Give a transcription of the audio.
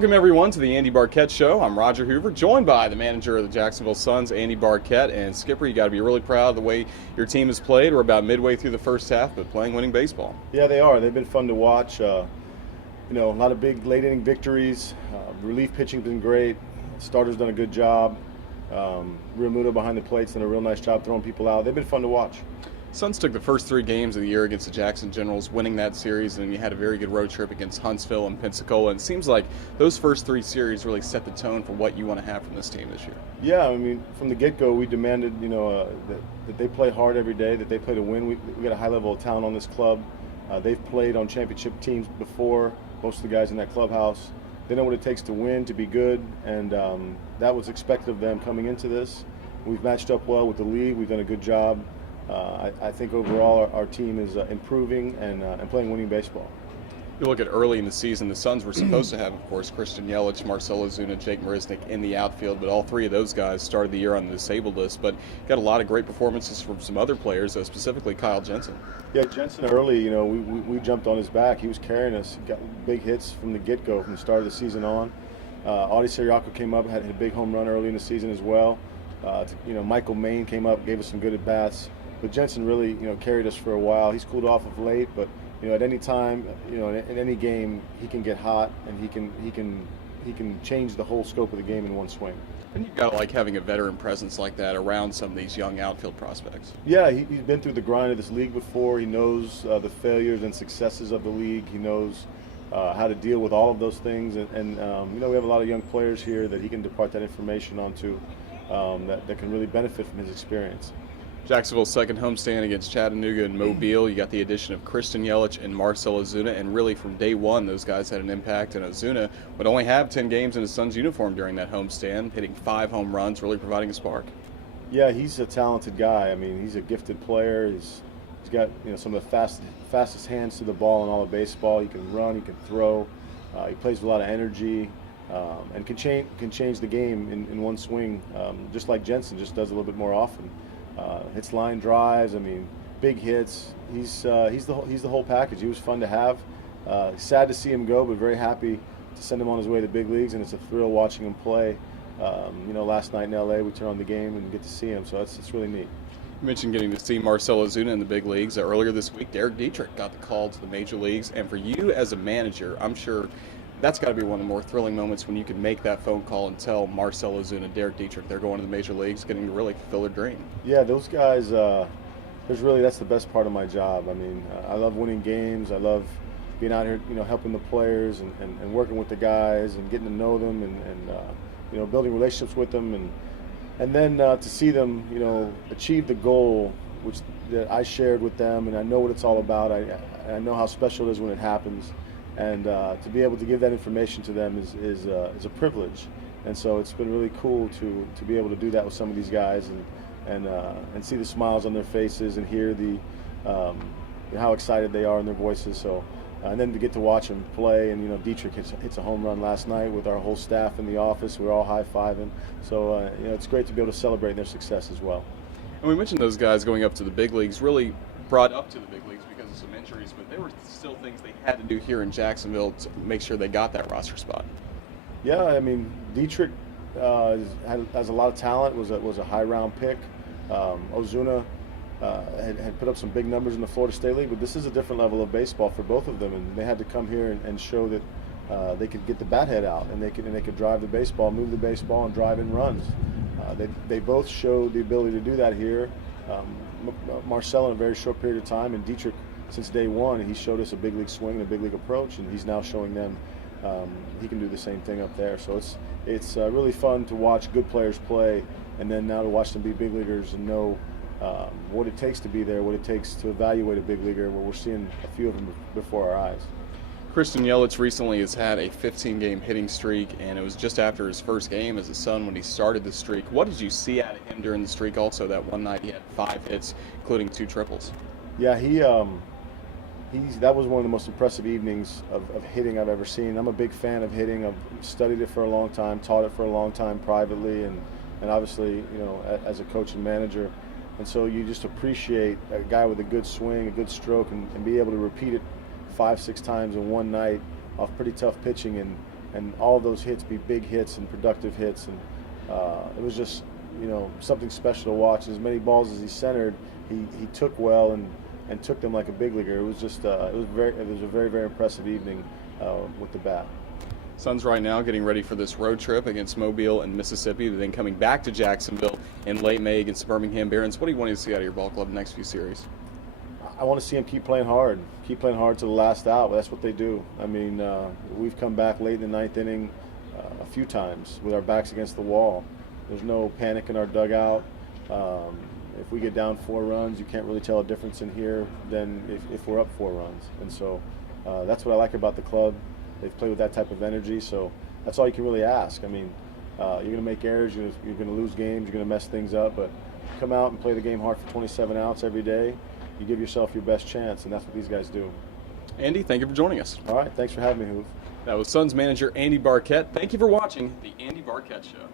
Welcome, everyone, to the Andy Barkett Show. I'm Roger Hoover, joined by the manager of the Jacksonville Suns, Andy Barkett. And Skipper, you got to be really proud of the way your team has played. We're about midway through the first half, but playing winning baseball. Yeah, they are. They've been fun to watch. A lot of big late inning victories. Relief pitching's been great. Starter's done a good job. Real Muto behind the plate's done a real nice job throwing people out. They've been fun to watch. Suns took the first three games of the year against the Jackson Generals, winning that series, and you had a very good road trip against Huntsville and Pensacola. And it seems like those first three series really set the tone for what you want to have from this team this year. Yeah, I mean, from the get-go, we demanded, that they play hard every day, that they play to win. We got a high level of talent on this club. They've played on championship teams before, most of the guys in that clubhouse. They know what it takes to win, to be good, and that was expected of them coming into this. We've matched up well with the league. We've done a good job. I think overall our team is improving and playing winning baseball. You look at early in the season, the Suns were supposed to have, of course, Christian Yelich, Marcell Ozuna, Jake Marisnick in the outfield, but all three of those guys started the year on the disabled list. But got a lot of great performances from some other players, specifically Kyle Jensen. Yeah, Jensen early, we jumped on his back. He was carrying us. He got big hits from the get-go, from the start of the season on. Audie Siriaco came up, had a big home run early in the season as well. Michael Maine came up, gave us some good at-bats. But Jensen really, carried us for a while. He's cooled off of late, but at any time, in any game, he can get hot and he can change the whole scope of the game in one swing. And you've got to like having a veteran presence like that around some of these young outfield prospects. Yeah, he's been through the grind of this league before. He knows the failures and successes of the league. He knows how to deal with all of those things. And we have a lot of young players here that he can depart that information onto that can really benefit from his experience. Jacksonville's second homestand against Chattanooga and Mobile. You got the addition of Christian Yelich and Marcell Ozuna, and really from day one, those guys had an impact. And Ozuna would only have 10 games in his Suns uniform during that homestand, hitting 5 home runs, really providing a spark. Yeah, he's a talented guy. I mean, he's a gifted player. He's got some of the fastest hands to the ball in all of baseball. He can run, he can throw. He plays with a lot of energy. And can change the game in one swing, just like Jensen just does a little bit more often. Hits line drives. I mean, big hits. He's the whole package. He was fun to have. Sad to see him go, but very happy to send him on his way to the big leagues. And it's a thrill watching him play. Last night in LA, we turn on the game and get to see him. So it's really neat. You mentioned getting to see Marcell Ozuna in the big leagues. Earlier this week, Derek Dietrich got the call to the major leagues. And for you as a manager, I'm sure that's got to be one of the more thrilling moments when you can make that phone call and tell Marcell Ozuna, Derek Dietrich, they're going to the major leagues, getting to really fulfill their dream. Yeah, those guys, that's the best part of my job. I mean, I love winning games. I love being out here, helping the players and working with the guys and getting to know them and building relationships with them. And then to see them, achieve the goal, which that I shared with them, and I know what it's all about. I know how special it is when it happens. And to be able to give that information to them is a privilege, and so it's been really cool to be able to do that with some of these guys and see the smiles on their faces and hear how excited they are in their voices. So and then to get to watch them play, and Dietrich hits a home run last night with our whole staff in the office. We're all high-fiving. So it's great to be able to celebrate their success as well. And we mentioned those guys going up to the big leagues, really brought up to the big leagues because of some injuries, but there were still things they had to do here in Jacksonville to make sure they got that roster spot. Yeah, I mean, Dietrich has a lot of talent, was a high-round pick. Ozuna had put up some big numbers in the Florida State League, but this is a different level of baseball for both of them, and they had to come here and show that they could get the bat head out, and they could drive the baseball, move the baseball, and drive in runs. They both showed the ability to do that here. Marcell in a very short period of time, and Dietrich since day one. He showed us a big league swing and a big league approach, and he's now showing them he can do the same thing up there. So it's really fun to watch good players play, and then now to watch them be big leaguers and know what it takes to be there, what it takes to evaluate a big leaguer, where we're seeing a few of them before our eyes. Christian Yelich recently has had a 15-game hitting streak, and it was just after his first game as a Sun when he started the streak. What did you see out of him during the streak? Also, that one night he had 5 hits, including 2 triples. Yeah, that was one of the most impressive evenings of hitting I've ever seen. I'm a big fan of hitting. I've studied it for a long time, taught it for a long time privately, and obviously, as a coach and manager. And so you just appreciate a guy with a good swing, a good stroke, and be able to repeat it 5-6 times in one night off pretty tough pitching, and and all of those hits be big hits and productive hits, and it was just something special to watch. As many balls as he centered, he took well and took them like a big leaguer. It was just it was a very impressive evening with the bat. Suns right now getting ready for this road trip against Mobile and Mississippi, then coming back to Jacksonville in late May against Birmingham Barons. What do you want to see out of your ball club in the next few series? I want to see them keep playing hard to the last out. That's what they do. I mean, we've come back late in the ninth inning a few times with our backs against the wall. There's no panic in our dugout. If we get down 4 runs, you can't really tell a difference in here than if we're up 4 runs. And so that's what I like about the club. They've played with that type of energy, so that's all you can really ask. I mean, you're going to make errors, you're going to lose games, you're going to mess things up, but come out and play the game hard for 27 outs every day. You give yourself your best chance, and that's what these guys do. Andy, thank you for joining us. All right, thanks for having me, Hoove. That was Suns manager Andy Barkett. Thank you for watching the Andy Barkett Show.